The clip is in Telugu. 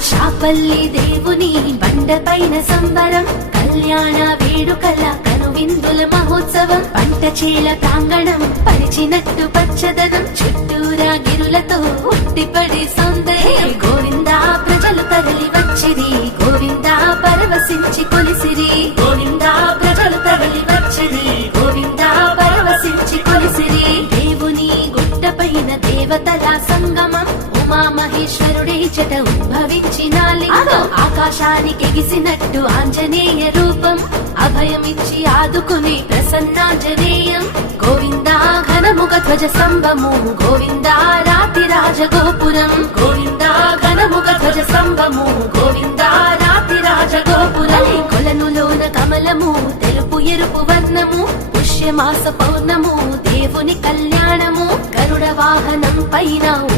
శాపల్లి దేవుని బండపైన సంబరం కళ్యాణ వేడుకల కనువిందుల మహోత్సవం పంట చీల ప్రాంగణం పరిచినట్టు పచ్చదనం చుట్టూరా గిరులతో ఉట్టిపడి సౌందర్యం. గోవిందా ప్రజలు తరలి వచ్చిరి గోవిందా పరవశించి కొలిసిరి. గోవిందా ప్రజలు తరలి వచ్చిరి గోవిందా పరవశించి కొలిసిరి. దేవుని గుట్టపైన దేవతల సంగమ ఉమా మహేశ్వరుడే చట ఉద్భవించిన లింగం ఆకాశానికి ఎగిసినట్టు ఆంజనేయ రూపం. అభయమిచ్చి ఆదుకునే ప్రసన్నాంజనేయం. గోవిందా ఘనముఖ ధ్వజ స్తంభము గోవిందా రాతి రాజగోపురం. గోవిందా ఘనముఖ ధ్వజ స్తంభము గోవిందా రాతి రాజగోపురం. కొలనులోన కమలము. తెలుపు ఎరుపు వర్ణము. పుష్యమాస పౌర్ణము. దేవుని కళ్యాణము. గరుడ వాహనం పైన